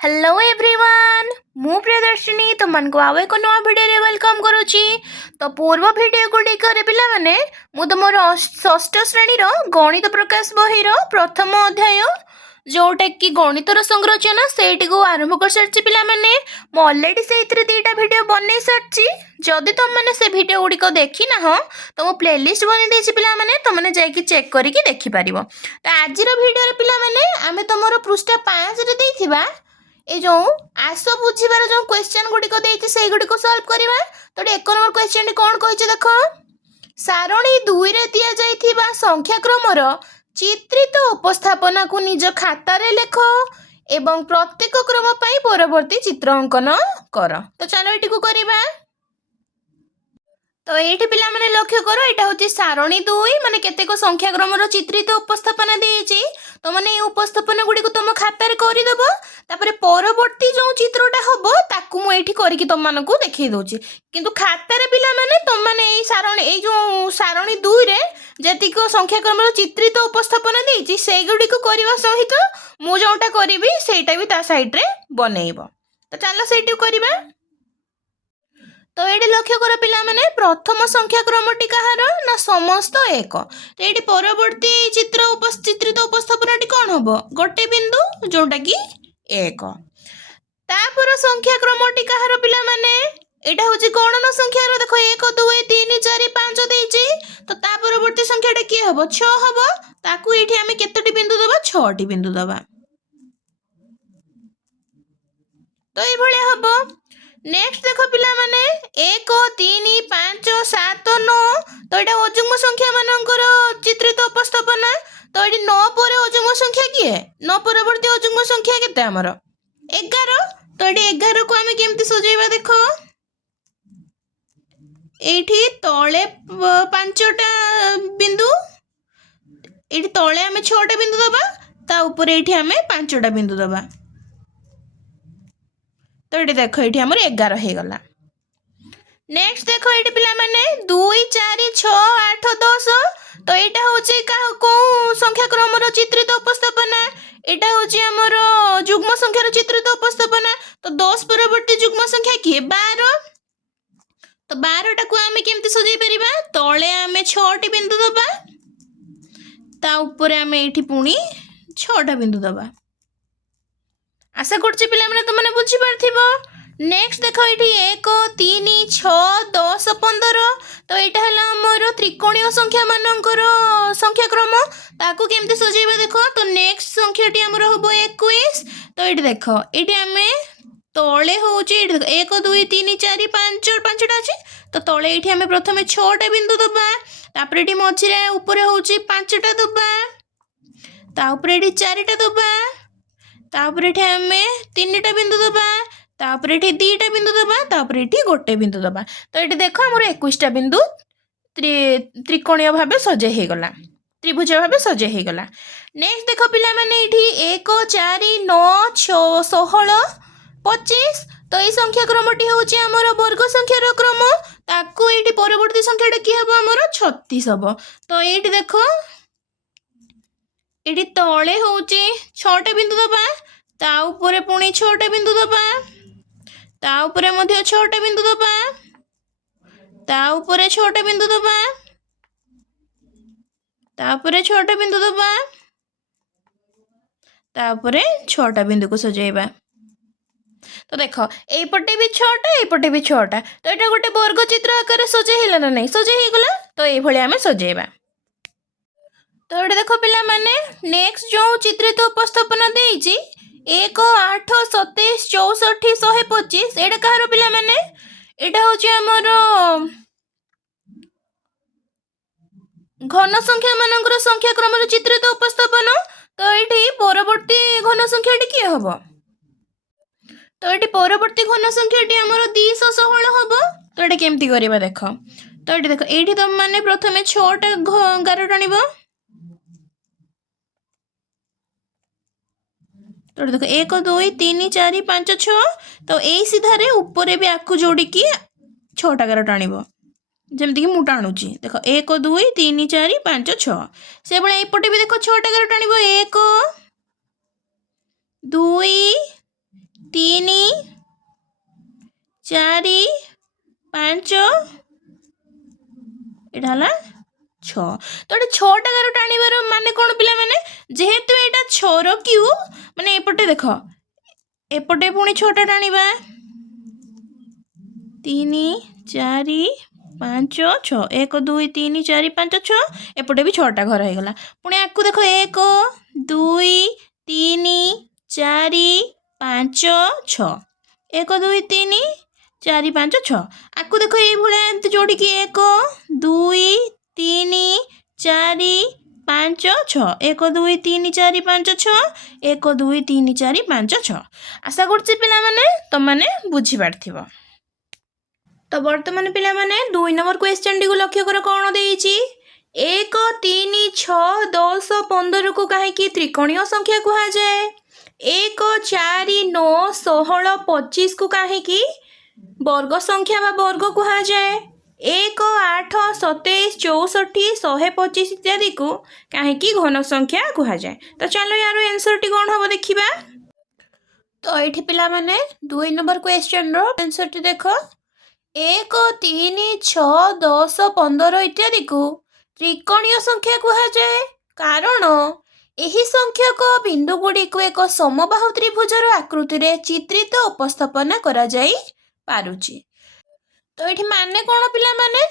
Hello everyone मु प्रियदर्शिनी तुमको आउ एक नुआ भिडियो वेलकम करुच्ची। तो पूर्व भिडियो गुड़िक पिला माने मु तुमर षष्ठ श्रेणी गणित प्रकाश बही प्रथम अध्याय जोटा कि गणितर संरचना से आरंभ कर सारी पिला माने मु ऑलरेडी से दीटा भिडियो बन सारी। जदि तुम मैंने से भिडियो गुड़िक देखी ना तो मु प्लेलिस्ट बन देछि पिला माने तुमने जाइए चेक करके देखि पारिबो। तो आज भिडियो पिला माने आमे तुमर पृष्ठ 5 रे देथिबा ए जो आस बुझीबार जो क्वेश्चन गुड़िक देती से गुड़िक सॉल्व करवा। तो एक नंबर क्वेश्चन कौन कही देख सारणी 2 रे दिया जाइथिबा संख्या क्रमर चित्रित उपस्थापना को निज खाता रे लेख एवं प्रत्येक क्रम पाई परवर्ती चित्र अंकन कर। तो चलो एटी को करबा। तो ये पिला माने लक्ष्य करो यहाँ हूँ सारणी 2 माने केतेक संख्या क्रमर चित्रित उपस्थापना दी तो माने उपस्थापना गुड़ी तुम खातार करदेव तापर परवर्ती जो चित्रटा हम ताकू मुझे करके तुम मानक देखई दूची किंतु खातार पिला माने तुम माने ये जो सारणी 2 रे जतिक संख्या क्रमर चित्रित उपस्थापना दी से गुड़ी करने सहित मु जोटा करी सेटा भी ता साइड रे बनइब। तो चलो से करवा। तो ये लक्ष्य कर पिला माने प्रथम संख्या क्रमटी कहार ना समस्त एक। तो ये परवर्ती चित्रित उपस्थापना कौन हम गोटे बिंदु जोटा कि एक। तापर संख्या क्रमटी कहार पिला माने एटा हूँ गणन संख्या देख 1 2 3 4 5 देछि। तो ता परवर्ती संख्याटा किए हम 6 हम ताकू ये आम केतोटी बिंदु दबा 6टी बिंदु दबा। तो ये हम नेक्स्ट देख पिला माने 1 3 5 7 9। तो ये अजुग्म संख्या मानकर चित्रित उपस्थापना। तो ये 9 पर अजुग्म संख्या किए 9 परवर्ती अजुग्म संख्या केते हमर 11। तो ये 11 को आम केमती सजेबा देख एठी तले 5टा बिंदु एठी तले आम 6टा बिंदु दबा ता ऊपर एठी आम 5टा बिंदु दबा। तो ये देख ये आम 11 हो गला। नेक्स्ट देख ये पिला माने 2 4 6 8 10। तो यहाँ हूँ कौ संख्या क्रमर चित्रित उपस्थापना यहाँ हूँ आमर जुग्म संख्यार चित्रित उपस्थापना। तो 10 परवर्ती जुग्म संख्या किए 12। तो 12टा को आम केमती सजाई परिबा तले आम 6टी बिंदु दबा ता ऊपर आम ये पुणी 6टा बिंदु दबा। आशा करछि पिला माने तुमने बुझी पारथिबो। नेक्स्ट देखो ये 1 3 6 10 15। तो यहाँ है आमर त्रिकोणीय संख्या मानकर संख्या क्रम ताकू केमती सजेबा देखो। तो नेक्स्ट संख्याटी आमर हम 21। तो ये देख ये आम तले हूँ 1 2 3 4 5 5टा अच्छे। तो तले ये आम प्रथम 6टा बिंदु दबा तापर ये मझे ऊपर हूँ 5टा दबा तापर ये 4टा दबा तापर ये आम 3टा बिंदु दबा तापर ये 2टा बिंदु दबा तापर ये गोटे बिंदु दबा। तो ये देख आमर 21टा बिंदु त्रिकोणीय भाव सजे हो गला त्रिभुज भाव सजे हो गला। नेक्स्ट देख पिला माने ये 1 4 9 6 16 25। तो ये संख्या क्रमटी हूँ आमर वर्ग संख्यार क्रम ताकू ये परवर्ती संख्याटा कि हम आमर 36 हम। तो ये देख ये तले हूँ 6टा बिंदु दबा ता ऊपर पुणी 6टा बिंदु दबा ता ऊपर मध्य 6टा बिंदु दबा ता ऊपर 6टा बिंदु दबा ता ऊपर 6टा बिंदु दबा ता ऊपर 6टा बिंदु को सजाइबा। तो देख एपटे भी 6टा एपटे भी 6टा। तो यहाँ गोटे वर्ग चित्र आकार सजे ना नहीं सजे हो गला। तो ये आम सजेबा। तो ये देख पिला माने नेक्स्ट जो चित्रित उपस्थापना देइछि 1 8 27 64 125। एटा कहार पिला माने एटा होछि हमर घन संख्या मानकर संख्या क्रम चित्रित उपस्थापना। तो ये परवर्ती घन संख्याटी किए हम। तो ये परवर्ती घन संख्याटी आमर 216 हम। तो ये केमती करबा देख। तो ये देख ये तुम मैंने प्रथम 6टा गार टाणब। तो देखो 1 2 3 4 5 6। तो यही सीधारे ऊपर भी आपको जोड़िकी 6टा गार टाणब जमीक मु टाणुची। देख 1 2 3 4 5 6 से भाई एपटे भी देख 6टा गार टाणब 1 2 3 4 5 এটা হল 6 তো এটি 6টা ଗାର ଟାଣିବାର ମାନେ କ'ଣ ପିଲାମାନେ ଯେହେତୁ ଏଇଟା 6ର କ୍ୟୁ ମାନେ ଏପଟେ ଦେଖ ଏପଟେ ପୁଣି 6ଟା ଟାଣିବା 3 4 5 6 1 2 3 4 5 6 ଏପଟେ ବି 6ଟା ଘର ହେଇଗଲା ପୁଣି ଆକୁ ଦେଖ 1 2 3 4 5 6 1 2 3 4 5 6 ଆକୁ ଦେଖ ଏଇଭଳିଆ ଏମିତି ଯୋଡ଼ିକି 1 2 3 4 5 6 1 2 3 4 5 6 1 2 3 4 5 6 ଆଶା କରୁଛି ପିଲାମାନେ ତମାନେ ବୁଝିପାରିଥିବ ତ ବର୍ତ୍ତମାନ ପିଲାମାନେ 2 ନମ୍ବର କ୍ୱେଶ୍ଚନଟିକୁ ଲକ୍ଷ୍ୟ କର କ'ଣ ଦେଇଛି 1 3 6 10 15 କୁ କାହିଁକି ତ୍ରିକୋଣୀୟ ସଂଖ୍ୟା କୁହାଯାଏ 1 4 9 16 25 କୁ କାହିଁକି ବର୍ଗ ସଂଖ୍ୟା ବା ବର୍ଗ କୁହାଯାଏ 1 8 27 64 125 ଇତ୍ୟାଦିକୁ କାହିଁକି ଘନ ସଂଖ୍ୟା କୁହାଯାଏ ତ ଚାଲ ୟାର ଆନ୍ସରଟି କ'ଣ ହେବ ଦେଖିବା ତ ଏଇଠି ପିଲାମାନେ 2 ନମ୍ବର କ୍ୱେଶ୍ଚନର ଆନ୍ସରଟି ଦେଖ 1 3 6 10 15 ଇତ୍ୟାଦିକୁ ତ୍ରିକୋଣୀୟ ସଂଖ୍ୟା କୁହାଯାଏ କାରଣ ଏହି ସଂଖ୍ୟକ ବିନ୍ଦୁଗୁଡ଼ିକୁ ଏକ ସମବାହୁ ତ୍ରିଭୁଜର ଆକୃତିରେ ଚିତ୍ରିତ ଉପସ୍ଥାପନା କରାଯାଇ ପାରୁଛି ତ ଏଠି ମାନେ କ'ଣ ପିଲାମାନେ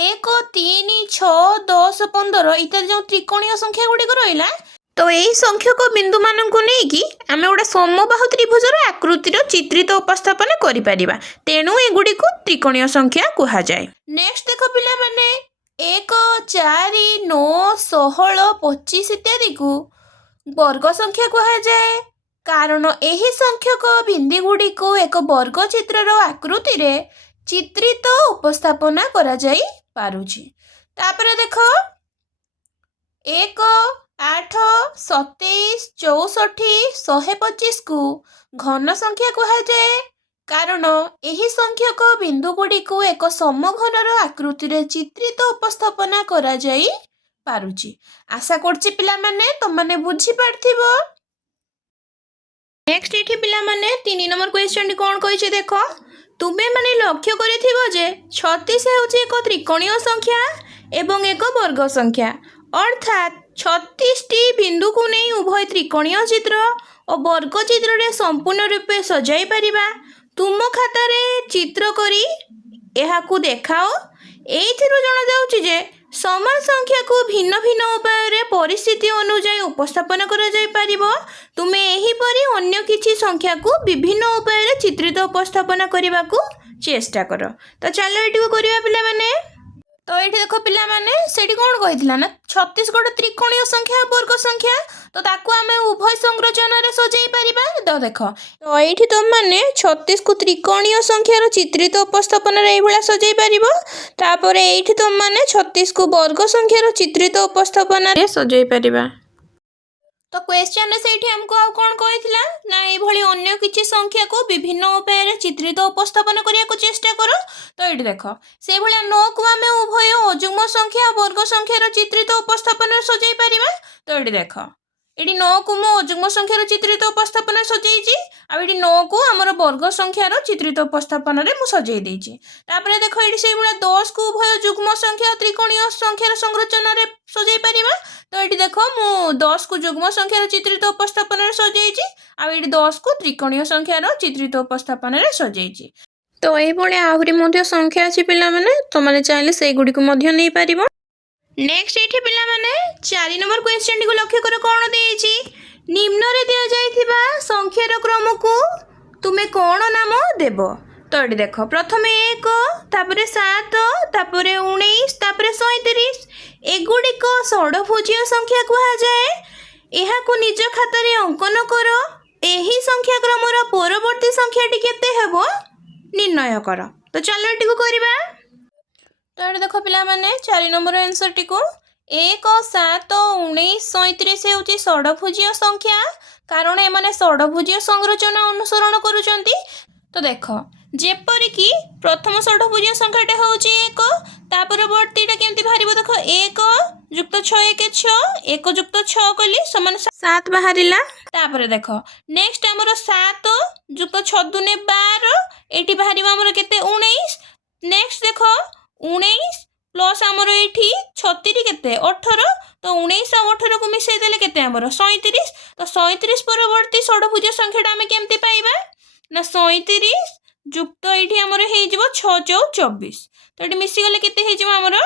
1 3 6 10 15 ଇତ୍ୟାଦି ଯେଉଁ ତ୍ରିକୋଣୀୟ ସଂଖ୍ୟା ଗୁଡ଼ିକ ରହିଲା ତ ଏହି ସଂଖ୍ୟକ ବିନ୍ଦୁମାନଙ୍କୁ ନେଇକି ଆମେ ଗୋଟେ ସମବାହୁ ତ୍ରିଭୁଜର ଆକୃତିର ଚିତ୍ରିତ ଉପସ୍ଥାପନା କରିପାରିବା ତେଣୁ ଏଗୁଡ଼ିକୁ ତ୍ରିକୋଣୀୟ ସଂଖ୍ୟା କୁହାଯାଏ ନେକ୍ସଟ ଦେଖ ପିଲାମାନେ 1 4 9 16 25 ଇତ୍ୟାଦିକୁ ବର୍ଗ ସଂଖ୍ୟା କୁହାଯାଏ କାରଣ ଏହି ସଂଖ୍ୟକ ବିନ୍ଦୁଗୁଡ଼ିକୁ ଏକ ବର୍ଗ ଚିତ୍ରର ଆକୃତିରେ ଚିତ୍ରିତ ଉପସ୍ଥାପନା କରାଯାଇ ପାରୁଛି ତାପରେ ଦେଖ 1 8 27 64 125କୁ ଘନ ସଂଖ୍ୟା କୁହାଯାଏ କାରଣ ଏହି ସଂଖ୍ୟକ ବିନ୍ଦୁଗୁଡ଼ିକୁ ଏକ ସମଘନର ଆକୃତିରେ ଚିତ୍ରିତ ଉପସ୍ଥାପନା କରାଯାଇ ପାରୁଛି ଆଶା କରୁଛି ପିଲାମାନେ ତମାନେ ବୁଝିପାରିଥିବ ନେକ୍ସଟ ଏଠି ପିଲାମାନେ 3 ନମ୍ବର କ୍ୱେଶ୍ଚନଟି କ'ଣ କହିଛି ଦେଖ ତୁମେ ମାନେ ଲକ୍ଷ୍ୟ କରିଥିବ ଯେ 36 ହେଉଛି ଏକ ତ୍ରିକୋଣୀୟ ସଂଖ୍ୟା ଏବଂ ଏକ ବର୍ଗ ସଂଖ୍ୟା ଅର୍ଥାତ୍ 36ଟି ବିନ୍ଦୁକୁ ନେଇ ଉଭୟ ତ୍ରିକୋଣୀୟ ଚିତ୍ର ଓ ବର୍ଗ ଚିତ୍ରରେ ସମ୍ପୂର୍ଣ୍ଣ ରୂପେ ସଜାଇ ପାରିବା ତୁମ ଖାତାରେ ଚିତ୍ର କରି ଏହାକୁ ଦେଖାଅ ଏଇଥିରୁ ଜଣାଯାଉଛି ଯେ ସମାନ ସଂଖ୍ୟାକୁ ଭିନ୍ନ ଭିନ୍ନ ଉପାୟରେ ପରିସ୍ଥିତି ଅନୁଯାୟୀ ଉପସ୍ଥାପନ କରାଯାଇପାରିବ ତୁମେ ଏହିପରି ଅନ୍ୟ କିଛି ସଂଖ୍ୟାକୁ ବିଭିନ୍ନ ଉପାୟରେ ଚିତ୍ରିତ ଉପସ୍ଥାପନା କରିବାକୁ ଚେଷ୍ଟା କର ତ ଚାଲ ଏଇଟିକୁ କରିବା ପିଲାମାନେ ତ ଏଇଠି ଦେଖ ପିଲାମାନେ ସେଠି କ'ଣ କହିଥିଲା ନା 36 ଗୋଟେ ତ୍ରିକୋଣୀୟ ସଂଖ୍ୟା ବର୍ଗ ସଂଖ୍ୟା ତ ତାକୁ ଆମେ ଉଭୟ ସଂରଚନାରେ ସଜାଇ ପାରିବା ତ ଦେଖ ତ ଏଇଠି ତୁମମାନେ 36କୁ ତ୍ରିକୋଣୀୟ ସଂଖ୍ୟାର ଚିତ୍ରିତ ଉପସ୍ଥାପନାରେ ଏଇଭଳିଆ ସଜାଇ ପାରିବ ତାପରେ ଏଇଠି ତୁମମାନେ 36କୁ ବର୍ଗ ସଂଖ୍ୟାର ଚିତ୍ରିତ ଉପସ୍ଥାପନାରେ ସଜାଇ ପାରିବା ତ କ୍ୱେଶ୍ଚନରେ ସେଇଠି ଆମକୁ ଆଉ କ'ଣ କହିଥିଲା ନା ଏଇଭଳି ଅନ୍ୟ କିଛି ସଂଖ୍ୟାକୁ ବିଭିନ୍ନ ଉପାୟରେ ଚିତ୍ରିତ ଉପସ୍ଥାପନ କରିବାକୁ ଚେଷ୍ଟା କର ତ ଏଇଠି ଦେଖ ସେଇଭଳିଆ 9କୁ ଆମେ ଉଭୟ ଅଯୁଗ୍ମ ସଂଖ୍ୟା ବର୍ଗ ସଂଖ୍ୟାର ଚିତ୍ରିତ ଉପସ୍ଥାପନରେ ସଜାଇ ପାରିବା ତ ଏଇଠି ଦେଖ ଏଠି 9କୁ ମୁଁ ଅଯୁଗ୍ମ ସଂଖ୍ୟାର ଚିତ୍ରିତ ଉପସ୍ଥାପନା ସଜାଇଛି ଆଉ ଏଠି 9କୁ ଆମର ବର୍ଗ ସଂଖ୍ୟାର ଚିତ୍ରିତ ଉପସ୍ଥାପନାରେ ମୁଁ ସଜାଇ ଦେଇଛି ତାପରେ ଦେଖ ଏଠି ସେଇଭଳିଆ 10କୁ ଉଭୟ ଯୁଗ୍ମ ସଂଖ୍ୟା ଓ ତ୍ରିକୋଣୀୟ ସଂଖ୍ୟାର ସଂରଚନାରେ ସଜାଇ ପାରିବା ତ ଏଠି ଦେଖ ମୁଁ 10କୁ ଯୁଗ୍ମ ସଂଖ୍ୟାର ଚିତ୍ରିତ ଉପସ୍ଥାପନାରେ ସଜାଇଛି ଆଉ ଏଠି 10କୁ ତ୍ରିକୋଣୀୟ ସଂଖ୍ୟାର ଚିତ୍ରିତ ଉପସ୍ଥାପନାରେ ସଜାଇଛି ତ ଏଇଭଳି ଆହୁରି ମଧ୍ୟ ସଂଖ୍ୟା ଅଛି ପିଲାମାନେ ତମେ ଚାହିଁଲେ ସେଇଗୁଡ଼ିକୁ ମଧ୍ୟ ନେଇପାରିବ ନେକ୍ସଟ ଏଠି ପିଲାମାନେ 4 ନମ୍ବର କ୍ୱେଶ୍ଚନଟିକୁ ଲକ୍ଷ୍ୟ କର କ'ଣ ଦେଇଛି ନିମ୍ନରେ ଦିଆଯାଇଥିବା ସଂଖ୍ୟାର କ୍ରମକୁ ତୁମେ କ'ଣ ନାମ ଦେବ ତ ଏଠି ଦେଖ ପ୍ରଥମେ 1 ତାପରେ 7 ତାପରେ 19 ତାପରେ 37 ଏଗୁଡ଼ିକ ଷଡ଼ଭୁଜୀୟ ସଂଖ୍ୟା କୁହାଯାଏ ଏହାକୁ ନିଜ ଖାତାରେ ଅଙ୍କନ କର ଏହି ସଂଖ୍ୟା କ୍ରମର ପରବର୍ତ୍ତୀ ସଂଖ୍ୟାଟି କେତେ ହେବ ନିର୍ଣ୍ଣୟ କର ତ ଚାଲ ଏଟିକୁ କରିବା ତ ଏଠି ଦେଖ ପିଲାମାନେ 4 ନମ୍ବର ଆନ୍ସରଟିକୁ 1 7 19 37 ହେଉଛି ଷଡ଼ଭୁଜୀୟ ସଂଖ୍ୟା କାରଣ ଏମାନେ ଷଡ଼ଭୁଜୀୟ ସଂରଚନା ଅନୁସରଣ କରୁଛନ୍ତି ତ ଦେଖ ଯେପରିକି ପ୍ରଥମ ଷଡ଼ଭୁଜୀୟ ସଂଖ୍ୟାଟା ହେଉଛି 1 ତା ପରବର୍ତ୍ତୀଟା କେମିତି ବାହାରିବ ଦେଖ 1 ଯୁକ୍ତ 6 1 6 1 ଯୁକ୍ତ 6 କଲି ସମାନ 7 ବାହାରିଲା ତାପରେ ଦେଖ ନେକ୍ସଟ ଆମର 7 ଯୁକ୍ତ 6 ଦୁନେ 12 ଏଠି ବାହାରିବ ଆମର କେତେ 19। ନେକ୍ସଟ ଦେଖ 19 ପ୍ଲସ୍ ଆମର ଏଇଠି 36 କେତେ 18 ତ 19 ଆଉ 18 କୁ ମିଶାଇ ଦେଲେ କେତେ ଆମର 37। ତ 37 ପରବର୍ତ୍ତୀ ଷଡ଼ଭୁଜ ସଂଖ୍ୟାଟା ଆମେ କେମିତି ପାଇବା ନା 37 ଯୁକ୍ତ ଏଇଠି ଆମର ହେଇଯିବ 6 × 24 ତ ଏଠି ମିଶିଗଲେ କେତେ ହେଇଯିବ ଆମର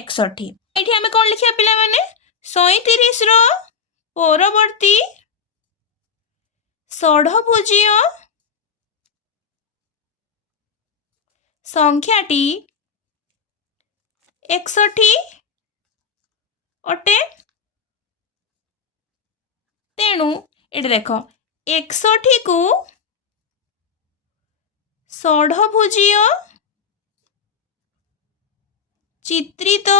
61। ଏଇଠି ଆମେ କ'ଣ ଲେଖିବା ପିଲାମାନେ 37 ର ପରବର୍ତ୍ତୀ ଷଡ଼ଭୁଜୀୟ ସଂଖ୍ୟାଟି 61 ଅଟେ। ତେଣୁ ଏଠି ଦେଖ 61 କୁ ଷଡ଼ଭୁଜୀୟ ଚିତ୍ରିତ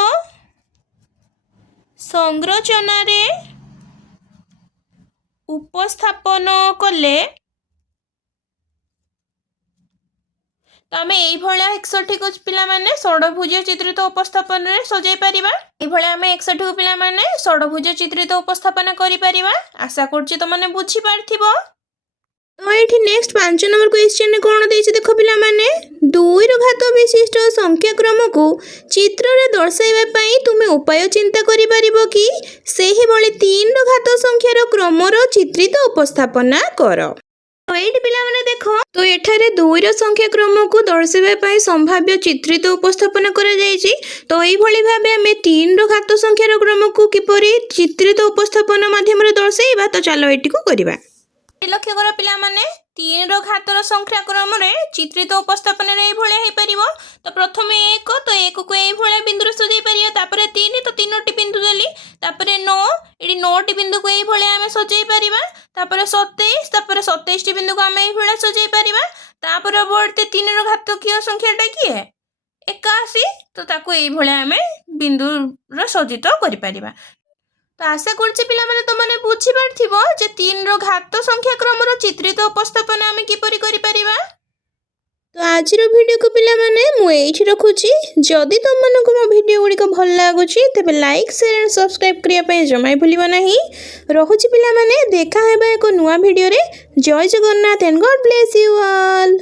ସଂରଚନାରେ ଉପସ୍ଥାପନ କଲେ ତ ଆମେ এইভাবে 61 को पिलामाने षड़भुज चित्रित उपस्थापन रे सजाई परिबा। এইভাবে ଆମେ 61 को पिलामाने षड़भुज चित्रित उपस्थापन करि परिबा। आशा करछि त माने बुझी पारथिबो। तो एठी नेक्स्ट 5 नंबर क्वेश्चन ने कोन देछि देखो पिलामाने 2 रो घात विशिष्ट संख्या क्रम को चित्र रे दर्शाइबा पई तुमे उपाय चिंता करि परिबो कि सेही भली 3 रो घात संख्या रो क्रम रो चित्रित उपस्थापना करो। तो एठी पिलामाने देखो तो एठारे 2 रो संख्या क्रम को दर्शाइबा पई संभाव्य चित्रित उपस्थापन करा जायछि। तो एई भली भाबे हमें 3 रो घात संख्या रो क्रम को किपरि चित्रित उपस्थापन माध्यम रे दर्शाइबा तो चलो एटी को करिबा। लक्ष्य कर पिलामाने 3 रो घातर संख्या क्रम रे चित्रित उपस्थापन रे एभळे हे परिबो। तो प्रथमे 1 तो 1 को एभळे बिंदु रे सजाई परिया तापरे 3 तो 3टी बिंदु देली तापरे 9 एडी 9टी बिंदु को एभळे हमें सजाई परिबा तापरे 27 तापरे 27टी बिंदु को हमें एभळे सजाई परिबा तापरे वर्ती 3 रो घातकीय संख्याटा की है 81 तो ताको एभळे हमें बिंदु रे सजित करि परिबा। तो आशा करछि पिला माने तो माने बुझी पारथिबो जे 3 रो घात संख्या क्रम रो चित्रित उपस्थापन आमे किपरि करि परिबा। तो आज रो वीडियो को पिला माने मु एठी रखुछि। जदि तुम मन को मो वीडियो गुडी को भल लागुछि तबे लाइक शेयर एंड सब्सक्राइब करिया पय जमाई भूलिबो नाही। रहुछि पिला माने देखा हेबा एको नुवा वीडियो रे। जय Jagannath and God bless you all.